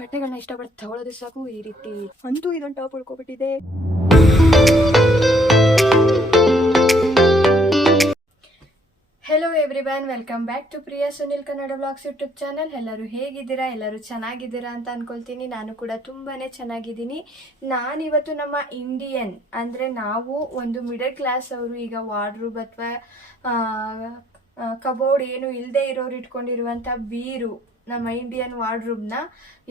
ಬಟ್ಟೆಗಳನ್ನ ಇಷ್ಟಪಟ್ಟು ತಗೊಳ್ಳೋದು ಸಾಕು ಈ ರೀತಿ. ಅಂತೂ ಇದೊಂದು top ಉಳ್ಕೊಬಿಟ್ಟಿದೆ. Hello everyone welcome back to Priya Sunil Kannada blogs YouTube channel ಎಲ್ಲರೂ ಹೇಗಿದ್ದೀರಾ? ಎಲ್ಲರೂ ಚೆನ್ನಾಗಿದ್ದೀರಾ ಅಂತ ಅನ್ಕೊಳ್ತೀನಿ. ನಾನು ಕೂಡ ತುಂಬಾ ಚೆನ್ನಾಗಿದ್ದೀನಿ. ನಾನಿವತ್ತು ನಮ್ಮ ಇಂಡಿಯನ್ ಅಂದರೆ ನಾವು ಒಂದು ಮಿಡಲ್ ಕ್ಲಾಸ್ ಅವರು ಈಗ ವಾರ್ಡ್ರೂಬ್ ಅಥವಾ ಕಬೋರ್ಡ್ ಏನು ಇಲ್ಲದೆ ಇರೋರು ಇಟ್ಕೊಂಡಿರುವಂಥ ಬೀರು ನಮ್ಮ ಇಂಡಿಯನ್ ವಾರ್ಡ್ರೂಬ್ನ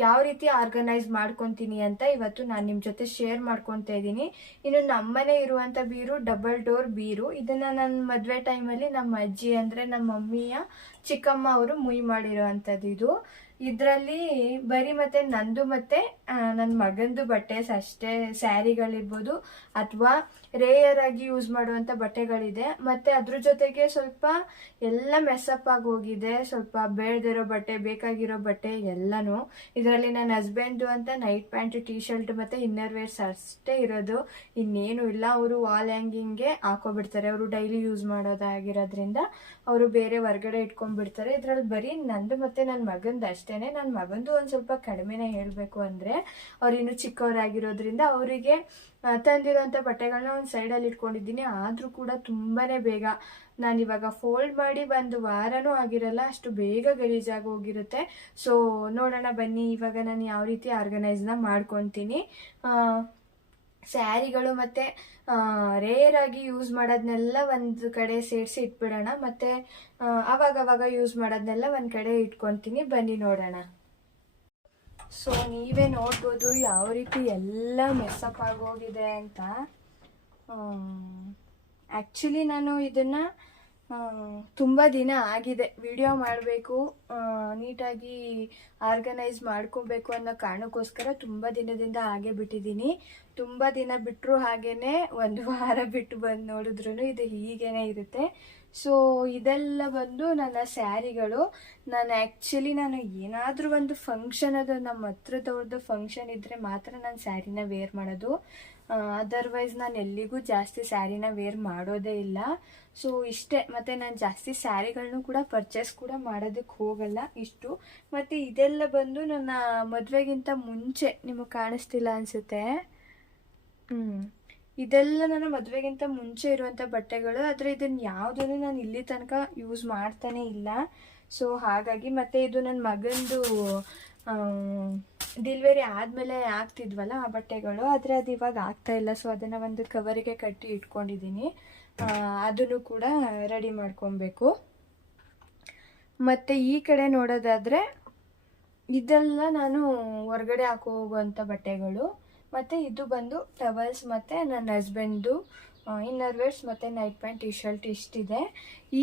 ಯಾವ ರೀತಿ ಆರ್ಗನೈಸ್ ಮಾಡ್ಕೊತೀನಿ ಅಂತ ಇವತ್ತು ನಾನು ನಿಮ್ಮ ಜೊತೆ ಶೇರ್ ಮಾಡ್ಕೊತಾ ಇದ್ದೀನಿ. ಇನ್ನು ನಮ್ಮನೆ ಇರುವಂಥ ಬೀರು ಡಬಲ್ ಡೋರ್ ಬೀರು. ಇದನ್ನ ನನ್ನ ಮದುವೆ ಟೈಮಲ್ಲಿ ನಮ್ಮ ಅಜ್ಜಿ ಅಂದರೆ ನಮ್ಮ ಮಮ್ಮಿಯ ಚಿಕ್ಕಮ್ಮ ಅವರು ಮುಯ್ ಮಾಡಿರೋವಂಥದ್ದು ಇದು. ಇದರಲ್ಲಿ ಬರೀ ಮತ್ತೆ ನಂದು ಮತ್ತೆ ನನ್ನ ಮಗಂದು ಬಟ್ಟೆಸ್ ಅಷ್ಟೇ, ಸ್ಯಾರಿಗಳಿರ್ಬೋದು ಅಥವಾ ರೇಯರ್ ಆಗಿ ಯೂಸ್ ಮಾಡುವಂಥ ಬಟ್ಟೆಗಳಿದೆ. ಮತ್ತು ಅದ್ರ ಜೊತೆಗೆ ಸ್ವಲ್ಪ ಎಲ್ಲ ಮೆಸ್ಸಪ್ ಆಗಿ ಹೋಗಿದೆ. ಸ್ವಲ್ಪ ಬೇಡದಿರೋ ಬಟ್ಟೆ, ಬೇಕಾಗಿರೋ ಬಟ್ಟೆ ಎಲ್ಲನೂ. ಇದರಲ್ಲಿ ನನ್ನ ಹಸ್ಬೆಂಡು ಅಂತ ನೈಟ್ ಪ್ಯಾಂಟ್ ಟೀ ಶರ್ಟ್ ಮತ್ತು ಇನ್ನರ್ ವೇರ್ಸ್ ಅಷ್ಟೇ ಇರೋದು. ಇನ್ನೇನು ಇಲ್ಲ. ಅವರು ವಾಲ್ ಹ್ಯಾಂಗಿಂಗ್ಗೆ ಹಾಕೋಬಿಡ್ತಾರೆ. ಅವರು ಡೈಲಿ ಯೂಸ್ ಮಾಡೋದಾಗಿರೋದ್ರಿಂದ ಅವರು ಬೇರೆ ಹೊರ್ಗಡೆ ಇಟ್ಕೊಂಡ್ಬಿಡ್ತಾರೆ. ಇದರಲ್ಲಿ ಬರೀ ನಂದು ಮತ್ತು ನನ್ನ ಮಗಂದು ಅಷ್ಟೇ ನನ್ನ ಮಗಂದು ಒಂದು ಸ್ವಲ್ಪ ಕಡಿಮೆನೇ ಹೇಳಬೇಕು ಅಂದರೆ ಅವ್ರು ಇನ್ನೂ ಚಿಕ್ಕವರಾಗಿರೋದ್ರಿಂದ ಅವರಿಗೆ ತಂದಿರೋಂಥ ಬಟ್ಟೆಗಳನ್ನ ಒಂದು ಸೈಡಲ್ಲಿ ಇಟ್ಕೊಂಡಿದ್ದೀನಿ. ಆದರೂ ಕೂಡ ತುಂಬಾನೇ ಬೇಗ. ನಾನು ಇವಾಗ ಫೋಲ್ಡ್ ಮಾಡಿ ಒಂದು ವಾರನೂ ಆಗಿರಲ್ಲ, ಅಷ್ಟು ಬೇಗ ಗಲೀಜಾಗಿ ಹೋಗಿರುತ್ತೆ. ಸೊ ನೋಡೋಣ ಬನ್ನಿ. ಇವಾಗ ನಾನು ಯಾವ ರೀತಿ ಆರ್ಗನೈಸ್ನ ಮಾಡ್ಕೊತೀನಿ. ಸ್ಯಾರಿಗಳು ಮತ್ತು ರೇರ್ ಆಗಿ ಯೂಸ್ ಮಾಡೋದನ್ನೆಲ್ಲ ಒಂದು ಕಡೆ ಸೇರಿಸಿ ಇಟ್ಬಿಡೋಣ. ಮತ್ತು ಅವಾಗವಾಗ ಅವಾಗ ಯೂಸ್ ಮಾಡೋದನ್ನೆಲ್ಲ ಒಂದು ಕಡೆ ಇಟ್ಕೊತೀನಿ. ಬನ್ನಿ ನೋಡೋಣ. ಸೊ ನೀವೇ ನೋಡ್ಬೋದು ಯಾವ ರೀತಿ ಎಲ್ಲ ಮೆಸ್ಸಪ್ ಆಗೋಗಿದೆ ಅಂತ. ಆ್ಯಕ್ಚುಲಿ ನಾನು ಇದನ್ನು ತುಂಬ ದಿನ ಆಗಿದೆ ವಿಡಿಯೋ ಮಾಡಬೇಕು ನೀಟಾಗಿ ಆರ್ಗನೈಸ್ ಮಾಡ್ಕೊಬೇಕು ಅನ್ನೋ ಕಾರಣಕ್ಕೋಸ್ಕರ ತುಂಬ ದಿನದಿಂದ ಹಾಗೆ ಬಿಟ್ಟಿದ್ದೀನಿ. ತುಂಬ ದಿನ ಬಿಟ್ಟರು ಹಾಗೇ ಒಂದು ವಾರ ಬಿಟ್ಟು ಬಂದು ನೋಡಿದ್ರು ಇದು ಹೀಗೇ ಇರುತ್ತೆ. ಸೊ ಇದೆಲ್ಲ ಬಂದು ನನ್ನ ಸ್ಯಾರಿಗಳು, ನಾನು ಆ್ಯಕ್ಚುಲಿ ನಾನು ಏನಾದರೂ ಒಂದು ಫಂಕ್ಷನ್ ಅದು ನಮ್ಮ ಹತ್ರದವ್ರದ್ದು ಫಂಕ್ಷನ್ ಇದ್ದರೆ ಮಾತ್ರ ನಾನು ಸ್ಯಾರಿನ ವೇರ್ ಮಾಡೋದು. ಅದರ್ವೈಸ್ ನಾನು ಎಲ್ಲಿಗೂ ಜಾಸ್ತಿ ಸ್ಯಾರಿನ ವೇರ್ ಮಾಡೋದೇ ಇಲ್ಲ. ಸೊ ಇಷ್ಟೇ, ಮತ್ತು ನಾನು ಜಾಸ್ತಿ ಸ್ಯಾರಿಗಳನ್ನೂ ಕೂಡ ಪರ್ಚೇಸ್ ಕೂಡ ಮಾಡೋದಕ್ಕೆ ಹೋಗಲ್ಲ ಇಷ್ಟು. ಮತ್ತು ಇದೆಲ್ಲ ಬಂದು ನನ್ನ ಮದುವೆಗಿಂತ ಮುಂಚೆ ನಿಮಗೆ ಕಾಣಿಸ್ತಿಲ್ಲ ಅನಿಸುತ್ತೆ? ಹ್ಞೂ ಇದೆಲ್ಲ ನನ್ನ ಮದುವೆಗಿಂತ ಮುಂಚೆ ಇರುವಂಥ ಬಟ್ಟೆಗಳು, ಆದರೆ ಇದನ್ನು ಯಾವುದನ್ನು ನಾನು ಇಲ್ಲಿ ತನಕ ಯೂಸ್ ಮಾಡ್ತಾನೆ ಇಲ್ಲ. ಸೊ ಹಾಗಾಗಿ ಮತ್ತು ಇದು ನನ್ನ ಮಗಂದು ಡಿಲ್ವರಿ ಆದಮೇಲೆ ಆಗ್ತಿದ್ವಲ್ಲ ಆ ಬಟ್ಟೆಗಳು, ಆದರೆ ಅದು ಇವಾಗ ಆಗ್ತಾ ಇಲ್ಲ. ಸೊ ಅದನ್ನು ಒಂದು ಕವರಿಗೆ ಕಟ್ಟಿ ಇಟ್ಕೊಂಡಿದ್ದೀನಿ. ಅದನ್ನು ಕೂಡ ರೆಡಿ ಮಾಡ್ಕೊಬೇಕು. ಮತ್ತು ಈ ಕಡೆ ನೋಡೋದಾದರೆ, ಇದೆಲ್ಲ ನಾನು ಹೊರಗಡೆ ಹಾಕೋ ಹೋಗುವಂಥ ಬಟ್ಟೆಗಳು. ಮತ್ತು ಇದು ಬಂದು ಟವಲ್ಸ್ ಮತ್ತು ನನ್ನ ಹಸ್ಬೆಂಡು ಇನ್ನರ್ ವೇರ್ಸ್ ಮತ್ತು ನೈಟ್ ಪ್ಯಾಂಟ್ ಟಿ ಶರ್ಟ್ ಇಷ್ಟಿದೆ.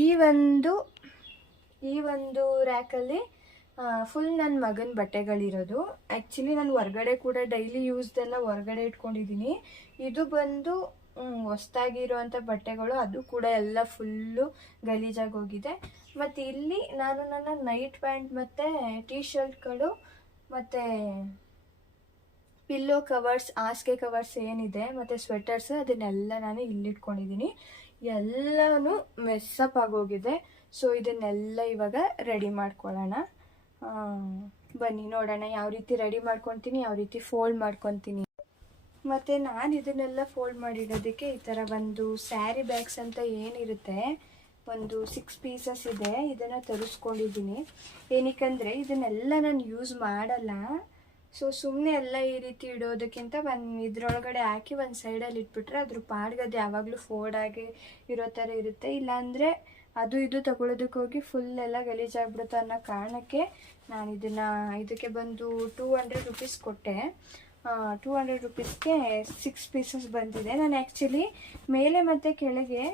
ಈ ಒಂದು ಈ ಒಂದು ರ್ಯಾಕಲ್ಲಿ ಫುಲ್ ನನ್ನ ಮಗನ ಬಟ್ಟೆಗಳಿರೋದು. ಆ್ಯಕ್ಚುಲಿ ನಾನು ಹೊರ್ಗಡೆ ಕೂಡ ಡೈಲಿ ಯೂಸ್ದೆಲ್ಲ ಹೊರಗಡೆ ಇಟ್ಕೊಂಡಿದ್ದೀನಿ ಇದು ಬಂದು ಹೊಸ್ದಾಗಿರುವಂಥ ಬಟ್ಟೆಗಳು. ಅದು ಕೂಡ ಎಲ್ಲ ಫುಲ್ಲು ಗಲೀಜಾಗಿ ಹೋಗಿದೆ. ಮತ್ತು ಇಲ್ಲಿ ನಾನು ನನ್ನ ನೈಟ್ ಪ್ಯಾಂಟ್ ಮತ್ತು ಟೀ ಶರ್ಟ್ಗಳು ಮತ್ತು ಪಿಲ್ಲೋ ಕವರ್ಸ್ ಹಾಸಿಗೆ ಕವರ್ಸ್ ಏನಿದೆ ಮತ್ತು ಸ್ವೆಟರ್ಸ್ ಅದನ್ನೆಲ್ಲ ನಾನು ಇಲ್ಲಿಟ್ಕೊಂಡಿದ್ದೀನಿ ಎಲ್ಲನೂ ಮೆಸ್ಸಪ್ ಆಗೋಗಿದೆ. ಸೊ ಇದನ್ನೆಲ್ಲ ಇವಾಗ ರೆಡಿ ಮಾಡ್ಕೊಳ್ಳೋಣ. ಬನ್ನಿ ನೋಡೋಣ ಯಾವ ರೀತಿ ರೆಡಿ ಮಾಡ್ಕೊತೀನಿ ಯಾವ ರೀತಿ ಫೋಲ್ಡ್ ಮಾಡ್ಕೊತೀನಿ ಮತ್ತು ನಾನು ಇದನ್ನೆಲ್ಲ ಫೋಲ್ಡ್ ಮಾಡಿಡೋದಕ್ಕೆ ಈ ಥರ ಒಂದು ಸ್ಯಾರಿ ಬ್ಯಾಗ್ಸ್ ಅಂತ ಏನಿರುತ್ತೆ, ಒಂದು ಸಿಕ್ಸ್ ಪೀಸಸ್ ಇದೆ, ಇದನ್ನು ತರಿಸ್ಕೊಂಡಿದ್ದೀನಿ. ಏನಕ್ಕಂದರೆ, ಇದನ್ನೆಲ್ಲ ನಾನು ಯೂಸ್ ಮಾಡಲ್ಲ. ಸೊ ಸುಮ್ಮನೆ ಎಲ್ಲ ಈ ರೀತಿ ಇಡೋದಕ್ಕಿಂತ ಒಂದು ಇದರೊಳಗಡೆ ಹಾಕಿ ಒಂದು ಸೈಡಲ್ಲಿ ಇಟ್ಬಿಟ್ರೆ ಅದ್ರ ಪಾಡ್ಗದು ಯಾವಾಗಲೂ ಫೋಲ್ಡ್ ಆಗಿ ಇರೋ ಥರ ಇರುತ್ತೆ. ಇಲ್ಲಾಂದರೆ ಅದು ಇದು ತಗೊಳ್ಳೋದಕ್ಕೆ ಹೋಗಿ ಫುಲ್ ಎಲ್ಲ ಗಲೀಜಾಗ್ಬಿಡುತ್ತೆ ಅನ್ನೋ ಕಾರಣಕ್ಕೆ ನಾನು ಇದನ್ನು ಇದಕ್ಕೆ ಬಂದು ಟೂ ಹಂಡ್ರೆಡ್ ರುಪೀಸ್ ಕೊಟ್ಟೆ. ಟೂ ಹಂಡ್ರೆಡ್ ರುಪೀಸ್ಗೆ ಸಿಕ್ಸ್ ಪೀಸಸ್ ಬಂದಿದೆ. ನಾನು ಆ್ಯಕ್ಚುಲಿ ಮೇಲೆ ಮತ್ತು ಕೆಳಗೆ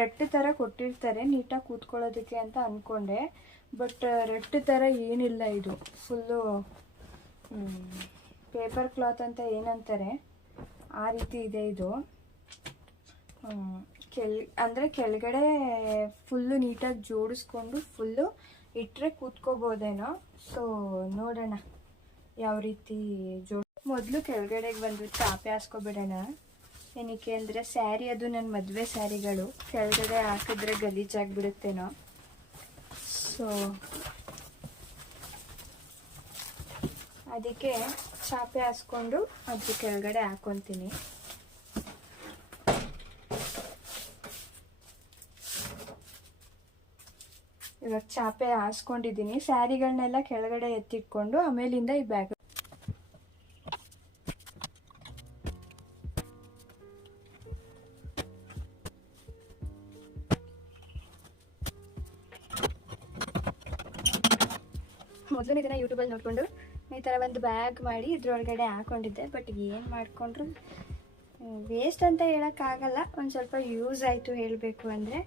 ರಟ್ಟು ಥರ ಕೊಟ್ಟಿರ್ತಾರೆ, ನೀಟಾಗಿ ಕೂತ್ಕೊಳ್ಳೋದಕ್ಕೆ ಅಂತ ಅಂದ್ಕೊಂಡೆ ಬಟ್ ರಟ್ಟು ಥರ ಏನಿಲ್ಲ ಇದು. ಫುಲ್ಲು ಪೇಪರ್ ಕ್ಲಾತ್ ಅಂತ ಏನಂತಾರೆ? ಆ ರೀತಿ ಇದೆ ಇದು. ಕೆಲ್, ಅಂದರೆ ಕೆಳಗಡೆ ಫುಲ್ಲು ನೀಟಾಗಿ ಜೋಡಿಸ್ಕೊಂಡು ಫುಲ್ಲು ಇಟ್ಟರೆ ಕೂತ್ಕೋಬೋದೇನೋ? ಸೊ ನೋಡೋಣ ಯಾವ ರೀತಿ ಜೋಡ್ ಮೊದಲು ಕೆಳಗಡೆಗೆ ಬಂದು ಚಾಪೆ ಹಾಸ್ಕೊಬಿಡೋಣ. ಏನಕ್ಕೆ ಅಂದರೆ ಸ್ಯಾರಿ ಅದು ನನ್ನ ಮದುವೆ ಸ್ಯಾರಿಗಳು. ಕೆಳಗಡೆ ಹಾಕಿದ್ರೆ ಅದಕ್ಕೆ ಚಾಪೆ ಹಾಸ್ಕೊಂಡು ಅದ್ರ ಕೆಳಗಡೆ ಹಾಕೊತೀನಿ ಇವಾಗ ಚಾಪೆ ಹಾಸ್ಕೊಂಡಿದ್ದೀನಿ. ಸ್ಯಾರಿಗಳನ್ನೆಲ್ಲ ಕೆಳಗಡೆ ಎತ್ತಿಟ್ಕೊಂಡು ಆಮೇಲಿಂದ ಈ ಬ್ಯಾಗ್ ಮೊದಲನೇ ದಿನ ಯೂಟ್ಯೂಬಲ್ಲಿ ನೋಡಿಕೊಂಡು ಈ ಥರ ಒಂದು ಬ್ಯಾಗ್ ಮಾಡಿ ಇದ್ರೊಳಗಡೆ ಹಾಕೊಂಡಿದ್ದೆ. ಬಟ್ ಏನು ಮಾಡಿಕೊಂಡ್ರು? ವೇಸ್ಟ್ ಅಂತ ಹೇಳೋಕ್ಕಾಗಲ್ಲ ಒಂದು ಸ್ವಲ್ಪ ಯೂಸ್ ಆಯಿತು ಹೇಳಬೇಕು ಅಂದರೆ.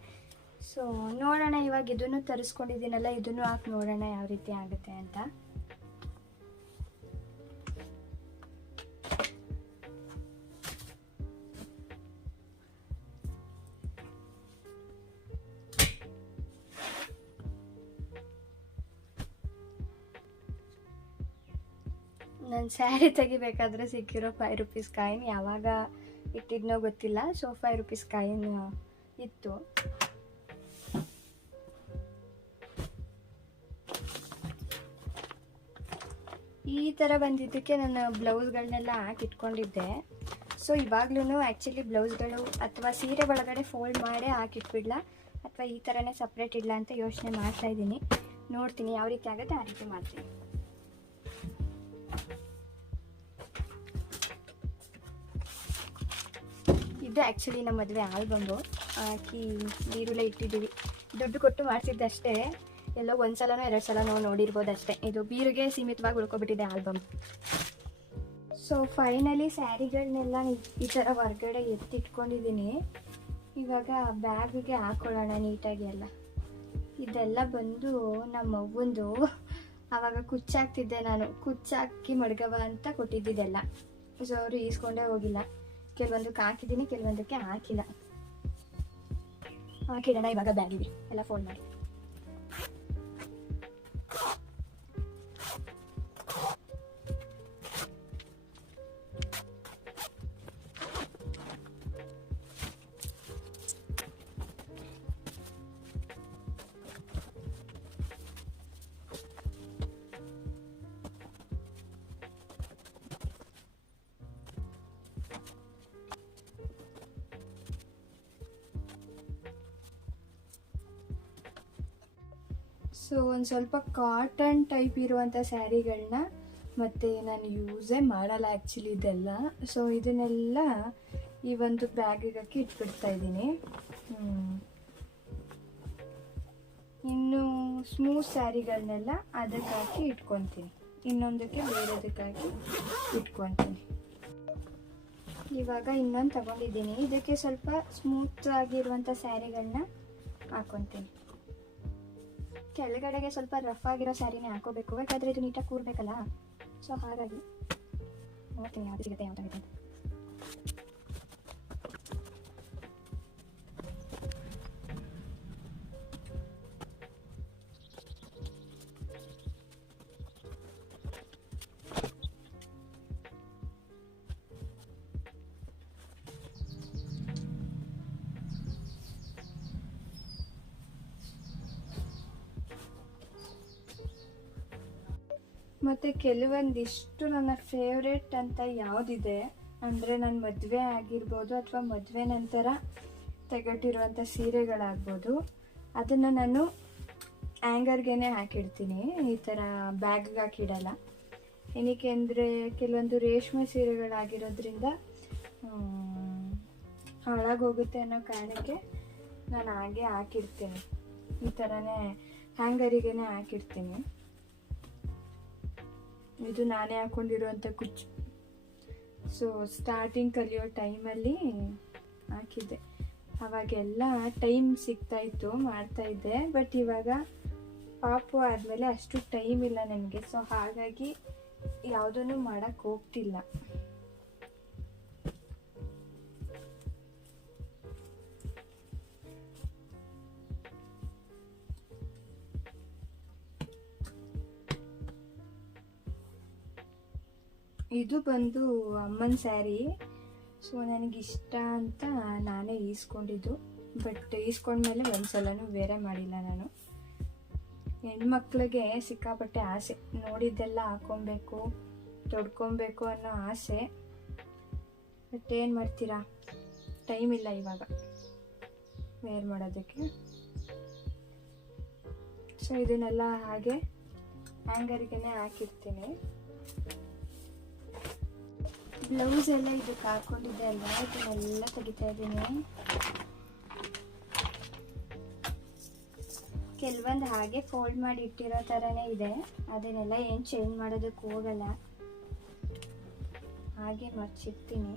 ಸೊ ನೋಡೋಣ ಇವಾಗ ಇದನ್ನು ತರಿಸ್ಕೊಂಡಿದ್ದೀನಲ್ಲ, ಇದನ್ನು ಹಾಕಿ ನೋಡೋಣ ಯಾವ ರೀತಿ ಆಗುತ್ತೆ ಅಂತ. ನನ್ನ ಸ್ಯಾರಿ ತೆಗಿಬೇಕಾದ್ರೆ ಸಿಕ್ಕಿರೋ ಫೈವ್ ರುಪೀಸ್ ಕಾಯಿನ್ ಯಾವಾಗ ಇಟ್ಟಿದ್ನೋ ಗೊತ್ತಿಲ್ಲ. ಸೊ ಫೈವ್ ರುಪೀಸ್ ಕಾಯಿನ್ ಇತ್ತು. ಈ ಥರ ಬಂದಿದ್ದಕ್ಕೆ ನಾನು ಬ್ಲೌಸ್ಗಳನ್ನೆಲ್ಲ ಹಾಕಿ ಇಟ್ಕೊಂಡಿದ್ದೆ ಸೊ ಇವಾಗ್ಲೂ ಆ್ಯಕ್ಚುಲಿ ಬ್ಲೌಸ್ಗಳು ಅಥವಾ ಸೀರೆ ಒಳಗಡೆ ಫೋಲ್ಡ್ ಮಾಡೇ ಹಾಕಿಟ್ಬಿಡ್ಲಾ ಅಥವಾ ಈ ಥರನೇ ಸಪ್ರೇಟ್ ಇಡ್ಲಾ ಅಂತ ಯೋಚನೆ ಮಾಡ್ತಾ ಇದ್ದೀನಿ. ನೋಡ್ತೀನಿ, ಯಾವ ರೀತಿ ಆಗುತ್ತೆ ಆ ರೀತಿ ಮಾಡ್ತೀನಿ. ಇದು ಆ್ಯಕ್ಚುಲಿ ನಮ್ಮ ಮದುವೆ ಆಲ್ಬಮ್ಮು ಹಾಕಿ ನೀರುಳ್ಳೆ ಇಟ್ಟಿದ್ದೀವಿ. ದುಡ್ಡು ಕೊಟ್ಟು ಮಾಡಿಸಿದ್ದಷ್ಟೇ. ಎಲ್ಲೋ ಒಂದು ಸಲನೋ ಎರಡು ಸಲನೋ ನೋಡಿರ್ಬೋದು ಅಷ್ಟೇ ಇದು ಬೀರಿಗೆ ಸೀಮಿತವಾಗಿ ಉಳ್ಕೊಬಿಟ್ಟಿದೆ ಆಲ್ಬಮ್ ಸೊ ಫೈನಲಿ ಸ್ಯಾರಿಗಳನ್ನೆಲ್ಲ ಈ ಥರ ಹೊರಗಡೆ ಎತ್ತಿಟ್ಕೊಂಡಿದ್ದೀನಿ. ಇವಾಗ ಬ್ಯಾಗಿಗೆ ಹಾಕೊಳ್ಳೋಣ ನೀಟಾಗಿ ಎಲ್ಲ. ಇದೆಲ್ಲ ಬಂದು ನಮ್ಮ ಅವ್ವಂದು ಆವಾಗ ಕುಚ್ಚಾಕ್ತಿದ್ದೆ ನಾನು. ಕುಚ್ಚಾಕಿ ಮಡ್ಗವ ಅಂತ ಕೊಟ್ಟಿದ್ದಿದ್ದೆಲ್ಲ ಸೊ ಅವರು ಈಸ್ಕೊಂಡೇ ಹೋಗಿಲ್ಲ. ಕೆಲವೊಂದಕ್ಕೆ ಹಾಕಿದ್ದೀನಿ ಕೆಲವೊಂದಕ್ಕೆ ಹಾಕಿಲ್ಲ. ಹಾಕಿಡೋಣ ಇವಾಗ ಬ್ಯಾಗಿಗೆ ಎಲ್ಲ ಫೋನ್ ಮಾಡಿ. ಸೊ ಒಂದು ಸ್ವಲ್ಪ ಕಾಟನ್ ಟೈಪ್ ಇರುವಂಥ ಸ್ಯಾರಿಗಳನ್ನ ಮತ್ತು ನಾನು ಯೂಸೇ ಮಾಡಲ್ಲ ಆ್ಯಕ್ಚುಲಿ ಇದೆಲ್ಲ. ಸೊ ಇದನ್ನೆಲ್ಲ ಈ ಒಂದು ಬ್ಯಾಗಿಗೆ ಹಾಕಿ ಇಟ್ಬಿಡ್ತಾ ಇದ್ದೀನಿ. ಇನ್ನು ಸ್ಮೂತ್ ಸ್ಯಾರಿಗಳನ್ನೆಲ್ಲ ಅದಕ್ಕೆ ಹಾಕಿ ಇಟ್ಕೊತೀನಿ. ಇನ್ನೊಂದಕ್ಕೆ ಬೇರೆದಕ್ಕಾಗಿ ಇಟ್ಕೊತೀನಿ. ಇವಾಗ ಇನ್ನೊಂದು ತಗೊಂಡಿದ್ದೀನಿ. ಇದಕ್ಕೆ ಸ್ವಲ್ಪ ಸ್ಮೂತ್ ಆಗಿರುವಂಥ ಸ್ಯಾರಿಗಳನ್ನ ಹಾಕೊತೀನಿ. ಕೆಳಗಡೆಗೆ ಸ್ವಲ್ಪ ರಫ್ ಆಗಿರೋ ಸ್ಯಾರಿನೇ ಹಾಕೋಬೇಕು. ಯಾಕಂದರೆ ಇದು ನೀಟಾಗಿ ಕೂರ್ಬೇಕಲ್ಲ? ಸೊ ಹಾಗಾಗಿ ನೋಡ್ತೀನಿ ಯಾವ್ದು ಸಿಗುತ್ತೆ ಯಾವ್ದಾಗುತ್ತೆ ಕೆಲವೊಂದಿಷ್ಟು ನನ್ನ ಫೇವ್ರೇಟ್ ಅಂತ ಯಾವುದಿದೆ? ಅಂದರೆ ನನ್ನ ಮದುವೆ ಆಗಿರ್ಬೋದು ಅಥವಾ ಮದುವೆ ನಂತರ ತೆಗಟ್ಟಿರುವಂಥ ಸೀರೆಗಳಾಗ್ಬೋದು. ಅದನ್ನು ನಾನು ಆ್ಯಂಗರ್ಗೆ ಹಾಕಿಡ್ತೀನಿ. ಈ ಥರ ಬ್ಯಾಗ್ಗೆ ಹಾಕಿಡಲ್ಲ. ಏನಕ್ಕೆ ಅಂದರೆ ಕೆಲವೊಂದು ರೇಷ್ಮೆ ಸೀರೆಗಳಾಗಿರೋದ್ರಿಂದ ಹಾಳಾಗೋಗುತ್ತೆ ಅನ್ನೋ ಕಾರಣಕ್ಕೆ ನಾನು ಹಾಗೆ ಹಾಕಿರ್ತೀನಿ ಈ ಥರನೇ ಹ್ಯಾಂಗರಿಗೇ ಹಾಕಿರ್ತೀನಿ ಇದು ನಾನೇ ಹಾಕೊಂಡಿರುವಂಥ ಕುಚ್ಚು. ಸೊ ಸ್ಟಾರ್ಟಿಂಗ್ ಕಲಿಯೋ ಟೈಮಲ್ಲಿ ಹಾಕಿದ್ದೆ. ಅವಾಗೆಲ್ಲ ಟೈಮ್ ಸಿಗ್ತಾ ಇತ್ತು, ಮಾಡ್ತಾ ಇದ್ದೆ. ಬಟ್ ಇವಾಗ ಪಾಪು ಆದಮೇಲೆ ಅಷ್ಟು ಟೈಮ್ ಇಲ್ಲ ನನಗೆ. ಸೊ ಹಾಗಾಗಿ ಯಾವುದನ್ನು ಮಾಡೋಕ್ಕೆ ಹೋಗ್ತಿಲ್ಲ. ಇದು ಬಂದು ಅಮ್ಮನ ಸ್ಯಾರಿ. ಸೊ ನನಗಿಷ್ಟ ಅಂತ ನಾನೇ ಈಸ್ಕೊಂಡಿದ್ದು. ಬಟ್ ಈಸ್ಕೊಂಡ್ಮೇಲೆ ಒಂದು ಸಲನೂ ಬೇರೆ ಮಾಡಿಲ್ಲ ನಾನು. ಹೆಣ್ಮಕ್ಳಿಗೆ ಸಿಕ್ಕಾಪಟ್ಟೆ ಆಸೆ. ನೋಡಿದ್ದೆಲ್ಲ ಹಾಕೊಬೇಕು ತೊಡ್ಕೊಬೇಕು ಅನ್ನೋ ಆಸೆ. ಬಟ್ ಏನು ಮಾಡ್ತೀರಾ? ಟೈಮ್ ಇಲ್ಲ ಇವಾಗ. ವೇರ್ ಮಾಡೋದಕ್ಕೆ. ಸೊ ಇದನ್ನೆಲ್ಲ ಹಾಗೆ ಹ್ಯಾಂಗರ್ಗೆ ಹಾಕಿರ್ತೀನಿ. ಬ್ಲೌಸ್ ಎಲ್ಲ ಇದಕ್ಕೆ ಹಾಕೊಂಡಿದ್ದೆ ಅಲ್ವಾ ಇದನ್ನೆಲ್ಲ ತೆಗಿತಾ ಇದ್ದೀನಿ. ಕೆಲವೊಂದು ಹಾಗೆ ಫೋಲ್ಡ್ ಮಾಡಿ ಇಟ್ಟಿರೋ ಥರನೇ ಇದೆ. ಅದನ್ನೆಲ್ಲ ಏನು ಚೇಂಜ್ ಮಾಡೋದಕ್ಕೆ ಹೋಗಲ್ಲ. ಹಾಗೆ ಮರ್ಚಿರ್ತೀನಿ.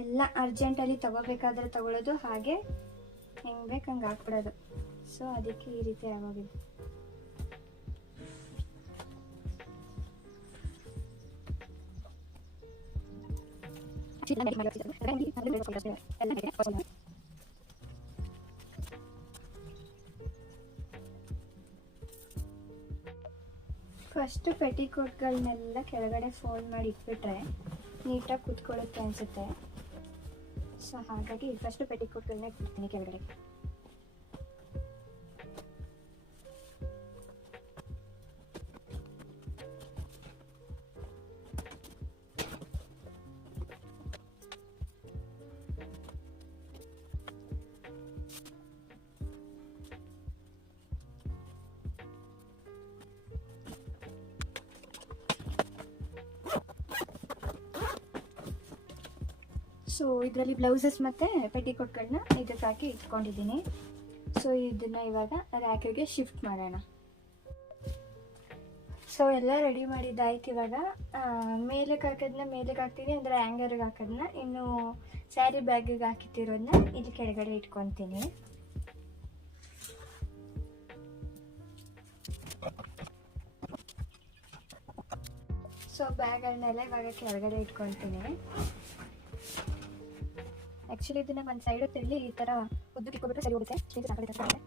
ಎಲ್ಲ ಅರ್ಜೆಂಟಲ್ಲಿ ತಗೋಬೇಕಾದ್ರೆ ತಗೊಳ್ಳೋದು ಹಾಗೆ ಹೆಂಗೆ ಬೇಕು ಹಂಗೆ ಹಾಕ್ಬಿಡೋದು. ಸೊ ಅದಕ್ಕೆ ಈ ರೀತಿ ಆಗೋಗಿದೆ. ಫಸ್ಟು ಪೆಟಿಕೋಟ್ಗಳನ್ನೆಲ್ಲ ಕೆಳಗಡೆ ಫೋಲ್ಡ್ ಮಾಡಿ ಇಟ್ಬಿಟ್ರೆ ನೀಟಾಗಿ ಕೂತ್ಕೊಳ್ಳುತ್ತೆ ಅನಿಸುತ್ತೆ. ಸೊ ಹಾಗಾಗಿ ಫಸ್ಟು ಪೆಟಿಕೋಟ್ಗಳನ್ನ ಇಟ್ಬಿಡ್ತೀನಿ ಕೆಳಗಡೆ. ಇದರಲ್ಲಿ ಬ್ಲೌಸಸ್ ಮತ್ತು ಪೆಟಿಕೋಟ್ಗಳನ್ನ ಇದಕ್ಕೆ ಹಾಕಿ ಇಟ್ಕೊಂಡಿದ್ದೀನಿ. ಸೊ ಇದನ್ನು ಇವಾಗ ರ್ಯಾಕಿಗೆ ಶಿಫ್ಟ್ ಮಾಡೋಣ. ಸೊ ಎಲ್ಲ ರೆಡಿ ಮಾಡಿದ್ದಾಯ್ತು ಇವಾಗ. ಮೇಲಕ್ಕೆ ಹಾಕೋದನ್ನ ಮೇಲಕ್ಕೆ ಹಾಕ್ತೀನಿ, ಅಂದರೆ ಹ್ಯಾಂಗರ್ಗೆ ಹಾಕೋದನ್ನ ಇನ್ನು ಸ್ಯಾರಿ ಬ್ಯಾಗಿಗೆ ಹಾಕಿತ್ತಿರೋದನ್ನ ಇಲ್ಲಿ ಕೆಳಗಡೆ ಇಟ್ಕೊತೀನಿ. ಸೊ ಬ್ಯಾಗ್ಗಳನ್ನೆಲ್ಲ ಇವಾಗ ಕೆಳಗಡೆ ಇಟ್ಕೊತೀನಿ. ಆ್ಯಕ್ಚುಲಿ ಇದನ್ನ ಒಂದು ಸೈಡ್ ತಿಳಿ ಈ ಥರ ಉದ್ದಕ್ಕೆ ಇಟ್ಕೊಬಿಟ್ರೆ ಸರಿ ಹೋಗುತ್ತೆ ಸಾಕಾಗುತ್ತೆ ಅನ್ಸುತ್ತೆ.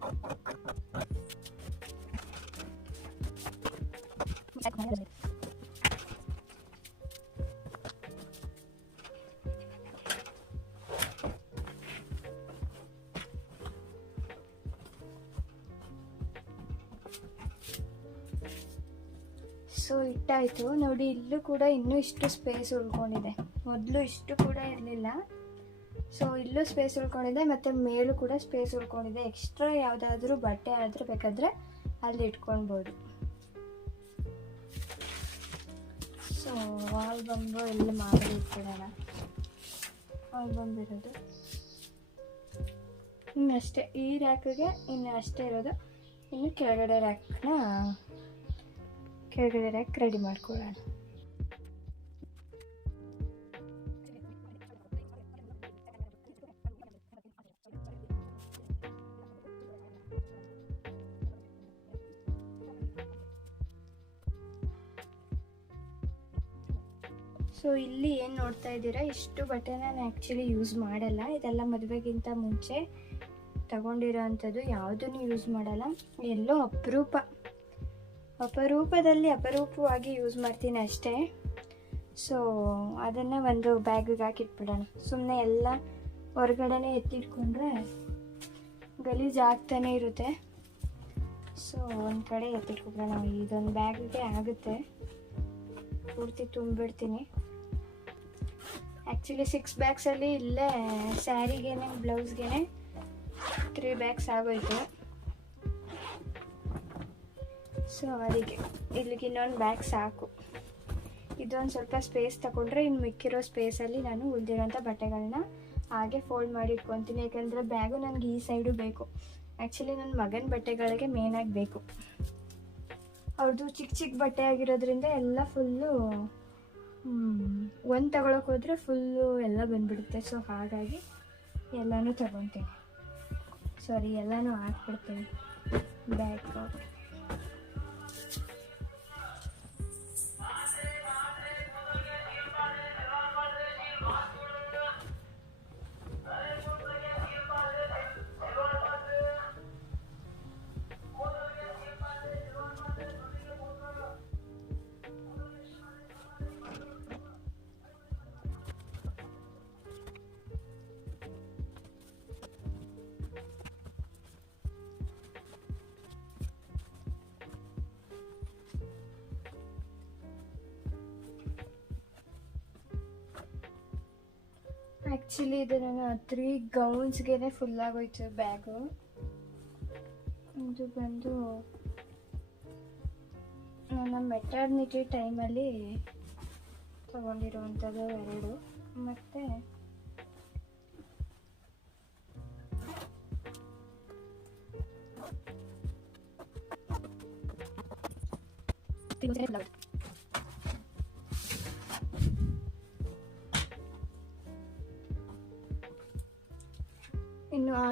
ಸೊ ಇಟ್ಟಾಯಿತು. ನೋಡಿ, ಇಲ್ಲೂ ಕೂಡ ಇನ್ನೂ ಇಷ್ಟು ಸ್ಪೇಸ್ ಉಳ್ಕೊಂಡಿದೆ. ಮೊದಲು ಇಷ್ಟು ಕೂಡ ಇರಲಿಲ್ಲ. ಸೊ ಇಲ್ಲೂ ಸ್ಪೇಸ್ ಉಳ್ಕೊಂಡಿದೆ, ಮತ್ತು ಮೇಲೂ ಕೂಡ ಸ್ಪೇಸ್ ಉಳ್ಕೊಂಡಿದೆ. ಎಕ್ಸ್ಟ್ರಾ ಯಾವುದಾದ್ರೂ ಬಟ್ಟೆ ಆದರೂ ಬೇಕಾದರೆ ಅಲ್ಲಿ ಇಟ್ಕೊಳ್ಬೋದು. ಸೊ ವಾಲ್ ಬಂಬು ಎಲ್ಲ ಮಾಡಿ ಇಟ್ಕೊಳ್ಳೋಣ ಬಂಬ್ ಇರೋದು ಇನ್ನಷ್ಟೇ ಈ ರ್ಯಾಕ್ಗೆ ಇನ್ನು ಅಷ್ಟೇ ಇರೋದು. ಇನ್ನು ಕೆಳಗಡೆ ರ್ಯಾಕ್ನ ಕೆಳಗಡೆ ರ್ಯಾಕ್ ರೆಡಿ ಮಾಡ್ಕೊಳ್ಳೋಣ. ಸೊ ಇಲ್ಲಿ ಏನು ನೋಡ್ತಾ ಇದ್ದೀರಾ? ಇಷ್ಟು ಬಟ್ಟೆ ನಾನು ಆ್ಯಕ್ಚುಲಿ ಯೂಸ್ ಮಾಡಲ್ಲ. ಇದೆಲ್ಲ ಮದುವೆಗಿಂತ ಮುಂಚೆ ತಗೊಂಡಿರೋ ಅಂಥದ್ದು ಯಾವುದನ್ನು ಯೂಸ್ ಮಾಡಲ್ಲ. ಎಲ್ಲೋ ಅಪರೂಪ. ಅಪರೂಪದಲ್ಲಿ ಅಪರೂಪವಾಗಿ ಯೂಸ್ ಮಾಡ್ತೀನಿ ಅಷ್ಟೇ. ಸೊ ಅದನ್ನು ಒಂದು ಬ್ಯಾಗಿಗೆ ಹಾಕಿಟ್ಬಿಡೋಣ ಸುಮ್ಮನೆ ಎಲ್ಲ ಹೊರಗಡೆನೇ ಎತ್ತಿಟ್ಕೊಂಡ್ರೆ ಗಲೀಜು ಆಗ್ತಾನೆ ಇರುತ್ತೆ. ಸೊ ಒಂದು ಕಡೆ ಎತ್ತಿಟ್ಕೊಬಿಡೋಣ ಇದೊಂದು ಬ್ಯಾಗಿಗೆ ಆಗುತ್ತೆ. ಪೂರ್ತಿ ತುಂಬಿಡ್ತೀನಿ. ಆ್ಯಕ್ಚುಲಿ ಸಿಕ್ಸ್ ಬ್ಯಾಗ್ಸಲ್ಲಿ ಇಲ್ಲೇ ಸ್ಯಾರಿಗೇನೆ ಬ್ಲೌಸ್ಗೇನೆ ತ್ರೀ ಬ್ಯಾಗ್ಸ್ ಆಗೋಯ್ತು. ಸೊ ಅದಕ್ಕೆ ಇಲ್ಲಿಗೆ ಇನ್ನೊಂದು ಬ್ಯಾಗ್ ಸಾಕು. ಇದೊಂದು ಸ್ವಲ್ಪ ಸ್ಪೇಸ್ ತಗೊಂಡ್ರೆ ಇನ್ನು ಮಿಕ್ಕಿರೋ ಸ್ಪೇಸಲ್ಲಿ ನಾನು ಉಳಿದಿರೋಂಥ ಬಟ್ಟೆಗಳನ್ನ ಹಾಗೆ ಫೋಲ್ಡ್ ಮಾಡಿ ಇಟ್ಕೊತೀನಿ. ಯಾಕಂದರೆ ಬ್ಯಾಗು ನನಗೆ ಈ ಸೈಡು ಬೇಕು. ಆ್ಯಕ್ಚುಲಿ ನನ್ನ ಮಗನ ಬಟ್ಟೆಗಳಿಗೆ ಮೇನಾಗಿ ಬೇಕು. ಅವ್ರದ್ದು ಚಿಕ್ಕ ಚಿಕ್ಕ ಬಟ್ಟೆ ಆಗಿರೋದ್ರಿಂದ ಎಲ್ಲ ಫುಲ್ಲು ಒಂದು ತಗೊಳಕ್ಕೆ ಹೋದರೆ ಫುಲ್ಲು ಎಲ್ಲ ಬಂದುಬಿಡುತ್ತೆ. ಸೊ ಹಾಗಾಗಿ ಎಲ್ಲನೂ ತಗೊತೀನಿ. ಸಾರಿ ಎಲ್ಲನೂ ಹಾಕ್ಬಿಡ್ತೀನಿ. ಬ್ಯಾಗ್ ಆ್ಯಕ್ಚುಲಿ ಇದು ನನ್ನ ತ್ರೀ ಗೌನ್ಸ್ಗೆ ಫುಲ್ ಆಗೋಯ್ತು ಬ್ಯಾಗು ಇದು ಬಂದು, ನನ್ನ ಮೆಟರ್ನಿಟಿ ಟೈಮಲ್ಲಿ ತಗೊಂಡಿರುವಂಥದ್ದು ಎರಡು. ಮತ್ತು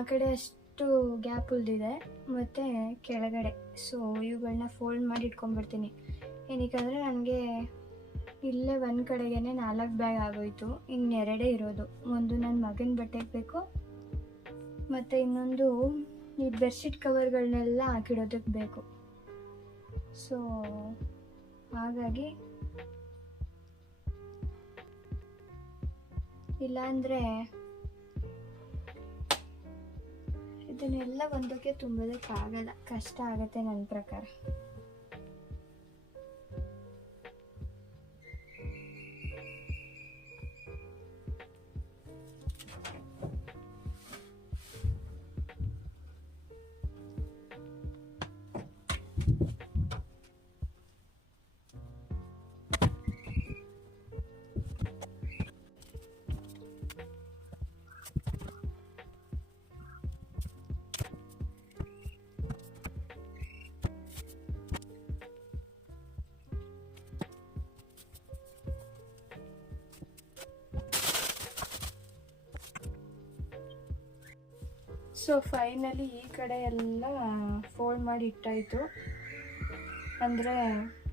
ಕಡೆ ಅಷ್ಟು ಗ್ಯಾಪ್ ಉಳಿದಿದೆ. ಮತ್ತು ಕೆಳಗಡೆ. ಸೊ ಇವುಗಳನ್ನ ಫೋಲ್ಡ್ ಮಾಡಿ ಇಟ್ಕೊಂಡ್ಬಿಡ್ತೀನಿ. ಏನಕ್ಕಂದರೆ ನನಗೆ ಇಲ್ಲೇ ಒಂದು ಕಡೆಗೇ ನಾಲ್ಕು ಬ್ಯಾಗ್ ಆಗೋಯ್ತು. ಇನ್ನೆರಡೇ ಇರೋದು. ಒಂದು ನನ್ನ ಮಗನ ಬಟ್ಟೆಗೆ ಬೇಕು. ಮತ್ತು ಇನ್ನೊಂದು ಈ ಬೆಡ್ಶೀಟ್ ಕವರ್ಗಳನ್ನೆಲ್ಲ ಹಾಕಿಡೋದಕ್ಕೆ ಬೇಕು. ಸೊ ಹಾಗಾಗಿ ಇಲ್ಲಾಂದರೆ ಇದನ್ನೆಲ್ಲ ಒಂದಕ್ಕೆ ತುಂಬೋದಕ್ಕಾಗಲ್ಲ ಕಷ್ಟ ಆಗುತ್ತೆ ನನ್ನ ಪ್ರಕಾರ. ಸೊ ಫೈನಲಿ ಈ ಕಡೆ ಎಲ್ಲ ಫೋಲ್ಡ್ ಮಾಡಿ ಇಟ್ಟಾಯಿತು. ಅಂದರೆ,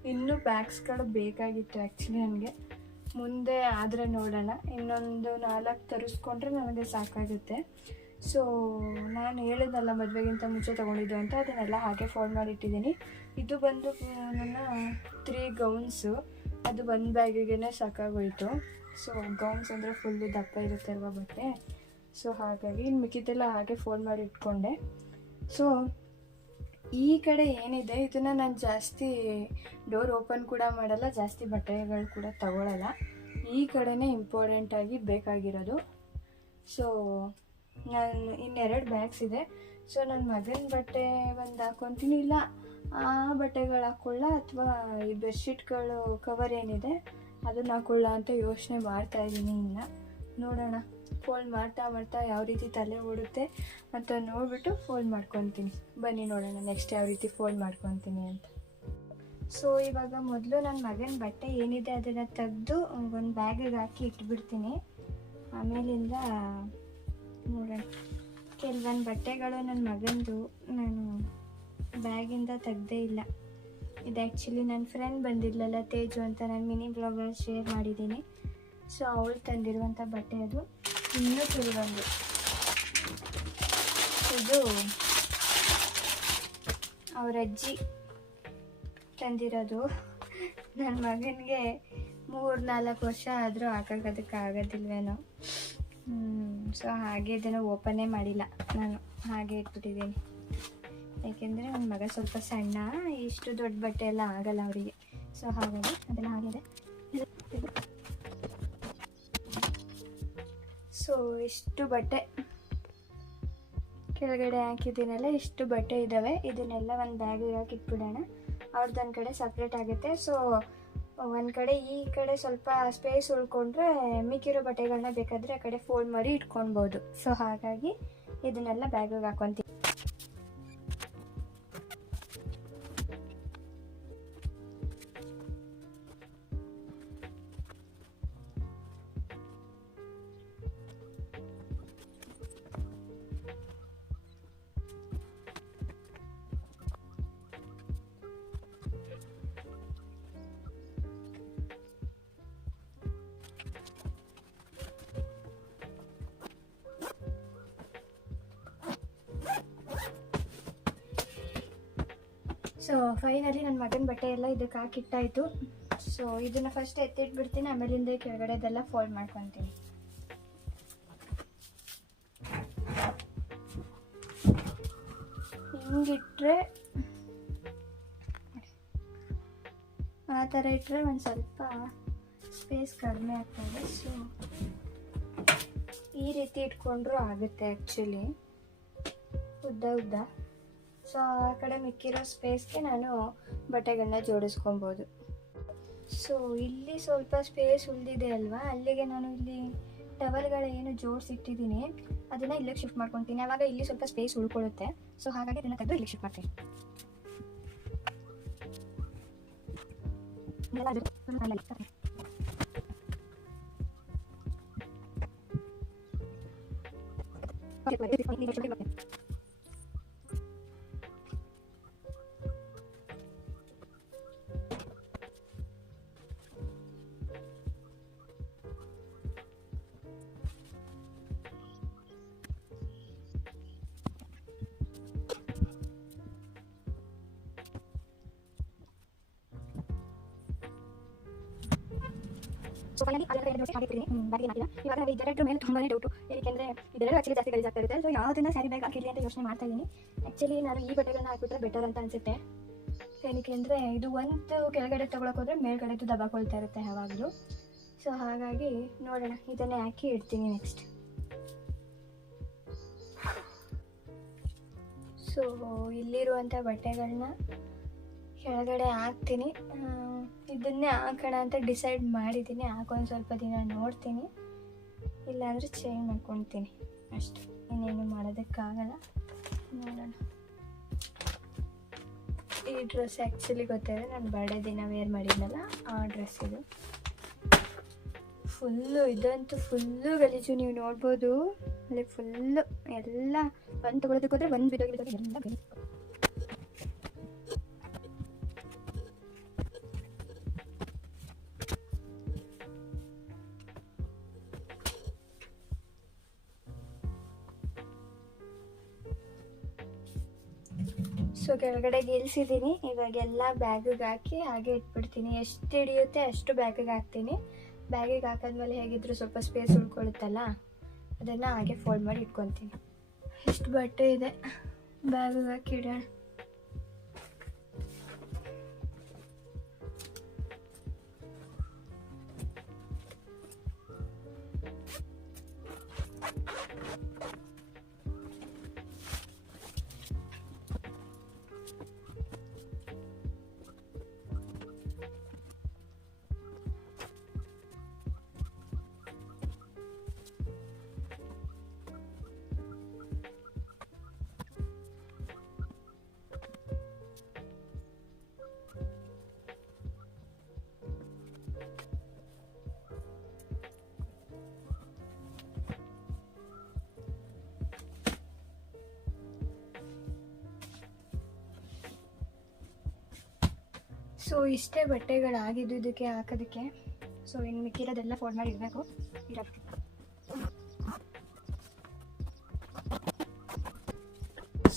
ಇನ್ನೂ ಬ್ಯಾಗ್ಸ್ಗಳು ಬೇಕಾಗಿತ್ತು ಆ್ಯಕ್ಚುಲಿ ನನಗೆ. ಮುಂದೆ ಆದರೆ ನೋಡೋಣ. ಇನ್ನೊಂದು ನಾಲ್ಕು ತರಿಸ್ಕೊಂಡ್ರೆ ನನಗೆ ಸಾಕಾಗುತ್ತೆ. ಸೊ ನಾನು ಹೇಳಿದ್ನಲ್ಲ ಮದುವೆಗಿಂತ ಮುಂಚೆ ತೊಗೊಂಡಿದ್ದು ಅಂತ, ಅದನ್ನೆಲ್ಲ ಹಾಗೆ ಫೋಲ್ಡ್ ಮಾಡಿ ಇಟ್ಟಿದ್ದೀನಿ. ಇದು ಬಂದು ನನ್ನ ತ್ರೀ ಗೌನ್ಸು ಅದು ಒಂದು ಬ್ಯಾಗಿಗೆ ಸಾಕಾಗೋಯಿತು. ಸೊ ಗೌನ್ಸ್ ಅಂದರೆ ಫುಲ್ಲು ದಪ್ಪ ಇರುತ್ತೆ ಅಲ್ವಾ ಬಟ್ಟೆ ಸೊ ಹಾಗಾಗಿ ಇನ್ನು ಮಿಕ್ಕಿದ್ದೆಲ್ಲ ಹಾಗೆ ಫೋನ್ ಮಾಡಿ ಇಟ್ಕೊಂಡೆ. ಸೊ ಈ ಕಡೆ ಏನಿದೆ, ಇದನ್ನು ನಾನು ಜಾಸ್ತಿ ಡೋರ್ ಓಪನ್ ಕೂಡ ಮಾಡಲ್ಲ, ಜಾಸ್ತಿ ಬಟ್ಟೆಗಳು ಕೂಡ ತಗೊಳ್ಳಲ್ಲ ಈ ಕಡೆನೇ ಇಂಪಾರ್ಟೆಂಟಾಗಿ ಬೇಕಾಗಿರೋದು. ಸೊ ನಾನು ಇನ್ನೆರಡು ಬ್ಯಾಗ್ಸ್ ಇದೆ. ಸೊ ನನ್ನ ಮಗನ ಬಟ್ಟೆ ಒಂದು ಹಾಕ್ಕೊತೀನಿ ಇಲ್ಲ ಆ ಬಟ್ಟೆಗಳು ಹಾಕ್ಕೊಳ್ಳ ಅಥವಾ ಈ ಬೆಡ್ಶೀಟ್ಗಳು ಕವರ್ ಏನಿದೆ, ಅದನ್ನ ಹಾಕೊಳ್ಳ ಅಂತ ಯೋಚನೆ ಮಾಡ್ತಾ ಇದ್ದೀನಿ ಇನ್ನು. ನೋಡೋಣ. ಫೋಲ್ಡ್ ಮಾಡ್ತಾ ಮಾಡ್ತಾ ಯಾವ ರೀತಿ ತಲೆ ಓಡುತ್ತೆ ಅಂತ ನೋಡಿಬಿಟ್ಟು ಫೋಲ್ಡ್ ಮಾಡ್ಕೊತೀನಿ. ಬನ್ನಿ ನೋಡೋಣ ನೆಕ್ಸ್ಟ್ ಯಾವ ರೀತಿ ಫೋಲ್ಡ್ ಮಾಡ್ಕೊತೀನಿ ಅಂತ. ಸೊ ಇವಾಗ ಮೊದಲು ನನ್ನ ಮಗನ ಬಟ್ಟೆ ಏನಿದೆ ಅದನ್ನು ತೆಗೆದು ಒಂದು ಬ್ಯಾಗಿಗೆ ಹಾಕಿ ಇಟ್ಬಿಡ್ತೀನಿ. ಆಮೇಲಿಂದ ನೋಡೋಣ. ಕೆಲವೊಂದು ಬಟ್ಟೆಗಳು ನನ್ನ ಮಗಂದು ನಾನು ಬ್ಯಾಗಿಂದ ತೆಗ್ದೇ ಇಲ್ಲ. ಇದು ಆ್ಯಕ್ಚುಲಿ ನನ್ನ ಫ್ರೆಂಡ್ ಬಂದಿರಲಿಲ್ಲ ತೇಜು ಅಂತ ನಾನು ಮಿನಿ ಬ್ಲಾಗಲ್ಲಿ ಶೇರ್ ಮಾಡಿದ್ದೀನಿ. ಸೊ ಅವಳು ತಂದಿರುವಂಥ ಬಟ್ಟೆ ಅದು. ಇನ್ನೂ ಕೆಲವೊಂದು ಇದು ಅವ್ರ ಅಜ್ಜಿ ತಂದಿರೋದು. ನನ್ನ ಮಗನಿಗೆ ಮೂರು ನಾಲ್ಕು ವರ್ಷ ಆದರೂ ಹಾಕೋದಕ್ಕೆ ಆಗೋದಿಲ್ವೇನೋ. ಸೊ ಹಾಗೆ ಇದನ್ನು ಓಪನೇ ಮಾಡಿಲ್ಲ ನಾನು. ಹಾಗೆ ಇಟ್ಬಿಟ್ಟಿದ್ದೀನಿ. ಯಾಕೆಂದರೆ ನನ್ನ ಮಗ ಸ್ವಲ್ಪ ಸಣ್ಣ, ಇಷ್ಟು ದೊಡ್ಡ ಬಟ್ಟೆ ಎಲ್ಲ ಆಗಲ್ಲ ಅವರಿಗೆ. ಸೊ ಹಾಗಾಗಿ ಅದನ್ನು ಆಗಿದೆ. ಸೊ, ಇಷ್ಟು ಬಟ್ಟೆ ಕೆಳಗಡೆ ಹಾಕಿದ್ದೀನಲ್ಲ, ಇಷ್ಟು ಬಟ್ಟೆ ಇದ್ದಾವೆ ಇದನ್ನೆಲ್ಲ ಒಂದು ಬ್ಯಾಗಿಗೆ ಹಾಕಿ ಇಟ್ಬಿಡೋಣ. ಅವ್ರದ್ದು ಕಡೆ ಸಪ್ರೇಟ್ ಆಗುತ್ತೆ. ಸೊ ಒಂದು ಕಡೆ ಈ ಕಡೆ ಸ್ವಲ್ಪ ಸ್ಪೇಸ್ ಉಳ್ಕೊಂಡ್ರೆ ಮಿಕ್ಕಿರೋ ಬಟ್ಟೆಗಳನ್ನ ಬೇಕಾದರೆ ಆ ಕಡೆ ಫೋಲ್ಡ್ ಮಾಡಿ ಇಟ್ಕೊಳ್ಬೋದು ಸೊ ಹಾಗಾಗಿ ಇದನ್ನೆಲ್ಲ ಬ್ಯಾಗಿಗೆ ಹಾಕೊತೀನಿ ಇದಕ್ಕೆ ಹಾಕಿಟ್ಟಾಯಿತು ಸೊ ಇದನ್ನು ಫಸ್ಟ್ ಎತ್ತಿಟ್ಬಿಡ್ತೀನಿ, ಆಮೇಲಿಂದ ಕೆಳಗಡೆ ಕೆಳಗಡೆದೆಲ್ಲ ಫೋಲ್ಡ್ ಮಾಡ್ಕೊತೀನಿ. ಹಿಂಗಿಟ್ರೆ, ಆ ಥರ ಇಟ್ಟರೆ ಒಂದು ಸ್ವಲ್ಪ ಸ್ಪೇಸ್ ಕಡಿಮೆ ಆಗ್ತದೆ. ಸೊ ಈ ರೀತಿ ಇಟ್ಕೊಂಡ್ರು ಆಗುತ್ತೆ ಆ್ಯಕ್ಚುಲಿ ಉದ್ದ ಉದ್ದ. ಸೊ ಆ ಕಡೆ ಮಿಕ್ಕಿರೋ ಸ್ಪೇಸ್ಗೆ ನಾನು ಬಟ್ಟೆಗಳನ್ನ ಜೋಡಿಸ್ಕೊಬೋದು. ಸೊ ಇಲ್ಲಿ ಸ್ವಲ್ಪ ಸ್ಪೇಸ್ ಉಳಿದಿದೆ ಅಲ್ವಾ? ಅಲ್ಲಿಗೆ ನಾನು ಇಲ್ಲಿ ಟವಲ್ಗಳ ಏನು ಜೋಡಿಸಿಟ್ಟಿದ್ದೀನಿ. ಅದನ್ನು ಇಲ್ಲಿಗೆ ಶಿಫ್ಟ್ ಮಾಡ್ಕೊತೀನಿ. ಆವಾಗ ಇಲ್ಲಿ ಸ್ವಲ್ಪ ಸ್ಪೇಸ್ ಉಳ್ಕೊಳ್ಳುತ್ತೆ. ಸೊ ಹಾಗಾಗಿ ಅದನ್ನು ತೆಗೆದು ಇಲ್ಲಿ ಶಿಫ್ಟ್ ಮಾಡ್ತೀನಿ. ಇದೆಲ್ಲ ಸೊ ಫೈನಲಿ ಅದೆಲ್ಲ ಎರಡು ಹಾಕಿರ್ತೀನಿ ಬ್ಯಾಗ್ ಹಾಕಿಲ್ಲ ಇವಾಗ ನಾವು ಇದೆರಡು ಮೇಲೆ ತುಂಬಾ ಡೌಟು ಏಕೆಂದರೆ ಇದೆರಡು ಆಕ್ಚುಲಿ ಜಾಸ್ತಿ ಗಲೀಜ್ ಆಗ್ತಾ ಇರುತ್ತೆ. ಸೊ ಯಾವುದನ್ನ ಸ್ಯಾರಿ ಬ್ಯಾಗ್ ಹಾಕಿರಲಿ ಅಂತ ಯೋಚನೆ ಮಾಡ್ತಾ ಇದ್ದೀನಿ. ಆ್ಯಕ್ಚುಲಿ ನಾನು ಈ ಬಟ್ಟೆಗಳನ್ನ ಹಾಕಿಬಿಟ್ರೆ ಬೆಟರ್ ಅಂತ ಅನ್ಸುತ್ತೆ. ಏನಕ್ಕೆ ಅಂದರೆ ಇದು ಒಂದು ಕೆಳಗಡೆ ತೊಗೊಳಕ್ಕೆ ಹೋದ್ರೆ ಮೇಲ್ಗಡೆದು ದಬಾಕೊಳ್ತಾ ಇರುತ್ತೆ ಯಾವಾಗಲೂ. ಸೊ ಹಾಗಾಗಿ ನೋಡೋಣ. ಇದನ್ನೇ ಹಾಕಿ ಇಡ್ತೀನಿ ನೆಕ್ಸ್ಟ್ ಸೊ ಇಲ್ಲಿರುವಂಥ ಬಟ್ಟೆಗಳನ್ನ ಕೆಳಗಡೆ ಹಾಕ್ತೀನಿ. ಇದನ್ನೇ ಹಾಕೋಣ ಅಂತ ಡಿಸೈಡ್ ಮಾಡಿದ್ದೀನಿ. ಹಾಕೊಂಡು ಸ್ವಲ್ಪ ದಿನ ನೋಡ್ತೀನಿ. ಇಲ್ಲಾಂದರೆ ಚೇಂಜ್ ಮಾಡ್ಕೊತೀನಿ. ಅಷ್ಟು. ಇನ್ನೇನು ಮಾಡೋದಕ್ಕಾಗಲ್ಲ. ನೋಡೋಣ. ಈ ಡ್ರೆಸ್ ಆ್ಯಕ್ಚುಲಿ ಗೊತ್ತಿದೆ ನಾನು ಬರ್ಡೇ ದಿನ ವೇರ್ ಮಾಡಿದ್ನಲ್ಲ, ಆ ಡ್ರೆಸ್ ಇದು. ಫುಲ್ಲು ಇದಂತೂ ಫುಲ್ಲು ಗಲೀಜು. ನೀವು ನೋಡ್ಬೋದು. ಅಲ್ಲಿ ಫುಲ್ಲು ಎಲ್ಲ ಒಂದು ತೊಗೊಳೋದಕ್ಕೋದ್ರೆ ಒಂದು ಬಿದ್ದೋಗಿರೋದು ಎಲ್ಲ ಗಲೀಜು. ಕೆಳಗಡೆ ಗೆಲ್ಸಿದ್ದೀನಿ ಇವಾಗ ಎಲ್ಲ ಬ್ಯಾಗಿಗೆ ಹಾಕಿ ಹಾಗೆ ಇಟ್ಬಿಡ್ತೀನಿ. ಎಷ್ಟು ಹಿಡಿಯುತ್ತೆ ಅಷ್ಟು ಬ್ಯಾಗಿಗೆ ಹಾಕ್ತೀನಿ. ಬ್ಯಾಗಿಗೆ ಹಾಕಿದ್ಮೇಲೆ ಹೇಗಿದ್ರು ಸ್ವಲ್ಪ ಸ್ಪೇಸ್ ಉಳ್ಕೊಳುತ್ತಲ್ಲ ಅದನ್ನು ಹಾಗೆ ಫೋಲ್ಡ್ ಮಾಡಿ ಇಟ್ಕೊತೀನಿ ಎಷ್ಟು ಬಟ್ಟೆ ಇದೆ. ಬ್ಯಾಗಿಗೆ ಹಾಕಿ ಇಡೋಣ. ಸೊ ಇಷ್ಟೇ ಬಟ್ಟೆಗಳಾಗಿದ್ದು ಇದಕ್ಕೆ ಹಾಕೋದಕ್ಕೆ. ಸೊ ಇನ್ನು ಮಿಕ್ಕಿರೋದೆಲ್ಲ ಫೋಲ್ಡ್ ಮಾಡಿ ಇಡಬೇಕು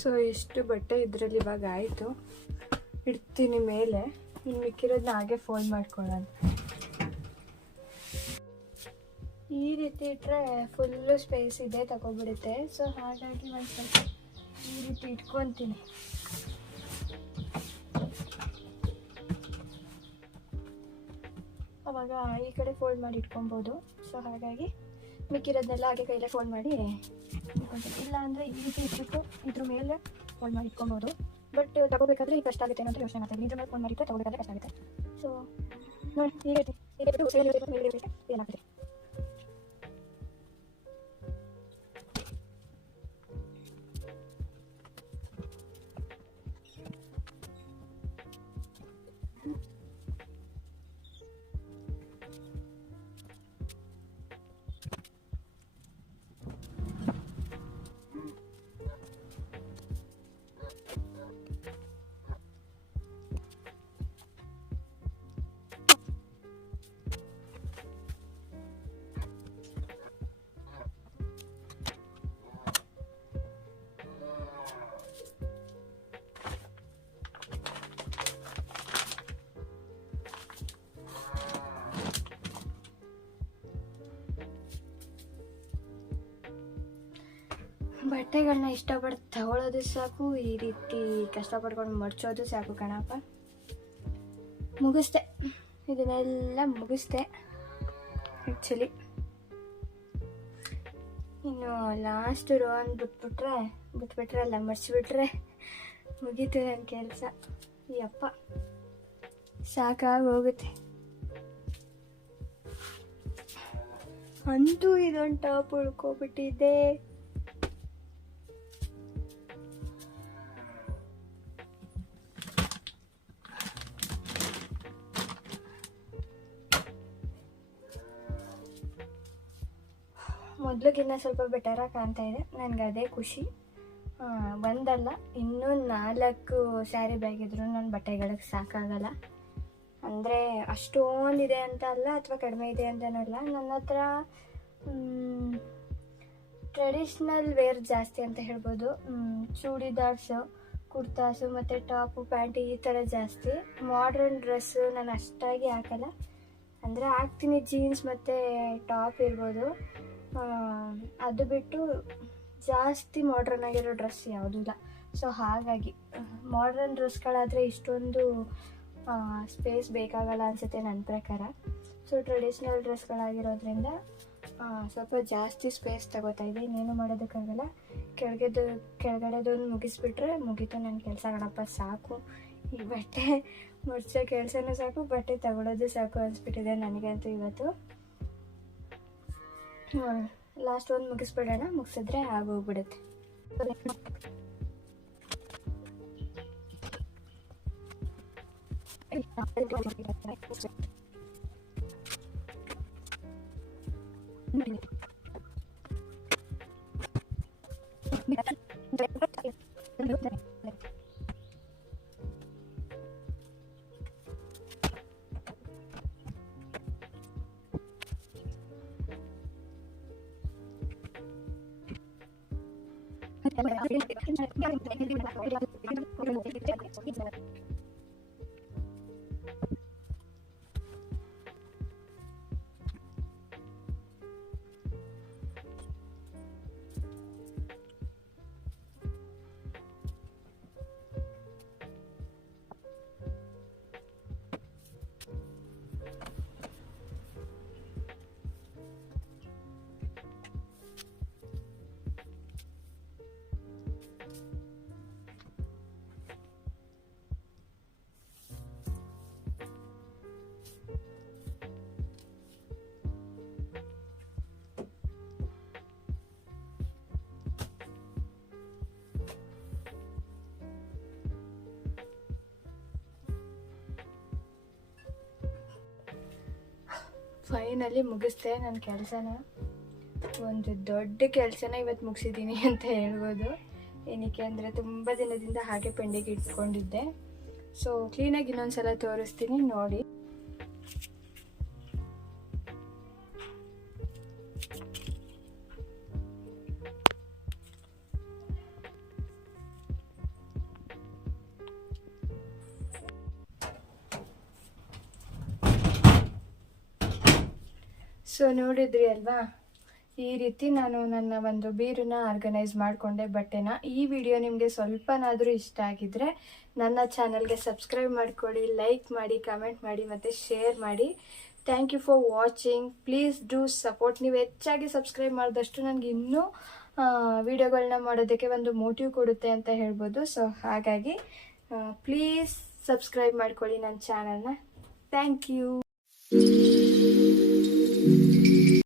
ಸೊ ಎಷ್ಟು ಬಟ್ಟೆ ಇದರಲ್ಲಿ ಇವಾಗ ಆಯಿತು. ಇಡ್ತೀನಿ ಮೇಲೆ. ಇನ್ನು ಮಿಕ್ಕಿರೋದನ್ನ ಹಾಗೆ ಫೋಲ್ಡ್ ಮಾಡ್ಕೊಳ್ಳೋಣ. ಈ ರೀತಿ ಇಟ್ಟರೆ ಫುಲ್ಲು ಸ್ಪೇಸ್ ಇದೆ, ತಗೊಬಿಡುತ್ತೆ. ಸೊ ಹಾಗಾಗಿ ಒಂದು ಸ್ವಲ್ಪ ಈ ರೀತಿ ಇಟ್ಕೊತೀನಿ. ಅವಾಗ ಈ ಕಡೆ ಫೋಲ್ಡ್ ಮಾಡಿ ಇಟ್ಕೊಬೋದು. ಸೊ ಹಾಗಾಗಿ ಮಿಕ್ಕಿರೋದನ್ನೆಲ್ಲ ಹಾಗೆ ಕೈಲೇ ಫೋಲ್ಡ್ ಮಾಡಿ ಇಲ್ಲ ಅಂದರೆ ಈ ರೀತಿ ಇಟ್ಬಿಟ್ಟು ಇದ್ರ ಮೇಲೆ ಫೋಲ್ಡ್ ಮಾಡಿ ಇಟ್ಕೊಬೋದು ಬಟ್ ತಗೋಬೇಕಾದ್ರೆ ಈಗ ಕಷ್ಟ ಆಗುತ್ತೆ ಅಂತ ಯೋಚನೆ ಮಾಡ್ತೀನಿ ಇದ್ರ ಮೇಲೆ ಫೋನ್ ಮಾಡಿದ್ರೆ ತಗೋಬೇಕಾದ್ರೆ ಕಷ್ಟ ಆಗುತ್ತೆ. ಸೊ ನೋಡಿ ಈಗ ಸೇಲ್ ಬಟ್ಟೆಗಳನ್ನ ಇಷ್ಟಪಟ್ಟು ತಗೊಳ್ಳೋದು ಸಾಕು, ಈ ರೀತಿ ಕಷ್ಟಪಡ್ಕೊಂಡು ಮಡ್ಚೋದು ಸಾಕು ಕಣಪ್ಪ. ಮುಗಿಸ್ದೆ. ಇದನ್ನೆಲ್ಲ ಮುಗಿಸ್ದೆ ಆ್ಯಕ್ಚುಲಿ ಇನ್ನು ಲಾಸ್ಟ್ ರೋ ಅನ್ ಬಿಟ್ಬಿಟ್ರೆ ಬಿಟ್ಬಿಟ್ರೆ ಅಲ್ಲ ಮಡಿಸ್ಬಿಟ್ರೆ ಮುಗೀತು ನನ್ನ ಕೆಲಸ. ಯಪ್ಪ, ಸಾಕಾಗಿ ಹೋಗುತ್ತೆ. ಅಂತೂ ಇದೊಂದು ಟಾಪ್ ಉಳ್ಕೊಬಿಟ್ಟಿದ್ದೆ. ಮೊದಲಿಗಿನ್ನ ಸ್ವಲ್ಪ ಬೆಟರಾಗಿ ಕಾಣ್ತಾ ಇದೆ. ನನಗೆ ಅದೇ ಖುಷಿ. ಒಂದಲ್ಲ, ಇನ್ನೂ ನಾಲ್ಕು ಸ್ಯಾರಿ ಬ್ಯಾಗ್ ಇದ್ರು ನನ್ನ ಬಟ್ಟೆಗಳಿಗೆ ಸಾಕಾಗಲ್ಲ. ಅಂದರೆ ಅಷ್ಟೊಂದಿದೆ ಅಂತ ಅಲ್ಲ, ಅಥವಾ ಕಡಿಮೆ ಇದೆ ಅಂತನಲ್ಲ, ನನ್ನ ಹತ್ರ ಟ್ರೆಡಿಷ್ನಲ್ ವೇರ್ ಜಾಸ್ತಿ ಅಂತ ಹೇಳ್ಬೋದು. ಚೂಡಿದಾರ್ಸು ಕುರ್ತಾಸು ಮತ್ತು ಟಾಪು, ಪ್ಯಾಂಟ್ ಈ ಥರ ಜಾಸ್ತಿ. ಮಾಡ್ರನ್ ಡ್ರೆಸ್ಸು ನಾನು ಅಷ್ಟಾಗಿ ಹಾಕಲ್ಲ. ಅಂದರೆ ಹಾಕ್ತೀನಿ ಜೀನ್ಸ್ ಮತ್ತು ಟಾಪ್ ಇರ್ಬೋದು. ಅದು ಬಿಟ್ಟು ಜಾಸ್ತಿ ಮಾಡ್ರನ್ ಆಗಿರೋ ಡ್ರೆಸ್ ಯಾವುದೂ ಇಲ್ಲ. ಸೊ ಹಾಗಾಗಿ ಮಾಡ್ರನ್ ಡ್ರೆಸ್ಗಳಾದರೆ ಇಷ್ಟೊಂದು ಸ್ಪೇಸ್ ಬೇಕಾಗಲ್ಲ ಅನಿಸುತ್ತೆ ನನ್ನ ಪ್ರಕಾರ. ಸೊ ಟ್ರೆಡಿಷ್ನಲ್ ಡ್ರೆಸ್ಗಳಾಗಿರೋದ್ರಿಂದ ಸ್ವಲ್ಪ ಜಾಸ್ತಿ ಸ್ಪೇಸ್ ತಗೋತಾ ಇದೆ ಇನ್ನೇನು ಮಾಡೋದಕ್ಕಾಗಲ್ಲ. ಕೆಳಗೆದು, ಕೆಳಗಡೆದೊಂದು ಮುಗಿಸ್ಬಿಟ್ರೆ ಮುಗೀತು ನನ್ನ ಕೆಲಸ ಗಣಪ ಸಾಕು. ಈ ಬಟ್ಟೆ ಮುಡ್ಸೋ ಕೆಲಸನೂ ಸಾಕು, ಬಟ್ಟೆ ತಗೊಳ್ಳೋದು ಸಾಕು ಅನಿಸ್ಬಿಟ್ಟಿದೆ ನನಗಂತೂ ಇವತ್ತು. ಲಾಸ್ಟ್ ಒಂದು ಮುಗಿಸ್ಬಿಡೋಣ ಮುಗಿಸಿದ್ರೆ ಆಗೋಗ್ಬಿಡುತ್ತೆ 全ての人生を変えるために、全ての人生を変えるために、全ての人生を変えるために。ಫೈನಲಿ ಮುಗಿಸ್ದೆ ನನ್ನ ಕೆಲಸನ. ಒಂದು ದೊಡ್ಡ ಕೆಲಸನ ಇವತ್ತು ಮುಗಿಸಿದ್ದೀನಿ ಅಂತ ಹೇಳ್ಬೋದು. ಏನಕ್ಕೆ ಅಂದರೆ ತುಂಬ ದಿನದಿಂದ ಹಾಗೆ ಪೆಂಡಿಗೆ ಇಟ್ಕೊಂಡಿದ್ದೆ. ಸೊ ಕ್ಲೀನಾಗಿ ಇನ್ನೊಂದು ಸಲ ತೋರಿಸ್ತೀನಿ, ನೋಡಿ. ನೋಡಿದ್ರಿ ಅಲ್ವಾ? ಈ ರೀತಿ ನಾನು ನನ್ನ ಒಂದು ಬೀರನ್ನ ಆರ್ಗನೈಸ್ ಮಾಡಿಕೊಂಡೆ ಬಟ್ಟೆನ ಈ ವಿಡಿಯೋ ನಿಮಗೆ ಸ್ವಲ್ಪನಾದರೂ ಇಷ್ಟ ಆಗಿದ್ರೆ ನನ್ನ ಚಾನಲ್ಗೆ ಸಬ್ಸ್ಕ್ರೈಬ್ ಮಾಡ್ಕೊಳ್ಳಿ ಲೈಕ್ ಮಾಡಿ ಕಮೆಂಟ್ ಮಾಡಿ, ಮತ್ತು ಶೇರ್ ಮಾಡಿ. Thank you for watching please do support ನೀವು ಹೆಚ್ಚಾಗಿ ಸಬ್ಸ್ಕ್ರೈಬ್ ಮಾಡಿದಷ್ಟು ನನಗೆ ಇನ್ನೂ ವಿಡಿಯೋಗಳನ್ನ ಮಾಡೋದಕ್ಕೆ ಒಂದು ಮೋಟಿವ್ ಕೊಡುತ್ತೆ ಅಂತ ಹೇಳ್ಬೋದು. ಸೊ ಹಾಗಾಗಿ ಪ್ಲೀಸ್ ಸಬ್ಸ್ಕ್ರೈಬ್ ಮಾಡ್ಕೊಳ್ಳಿ ನನ್ನ ಚಾನಲ್ನ ಥ್ಯಾಂಕ್ ಯು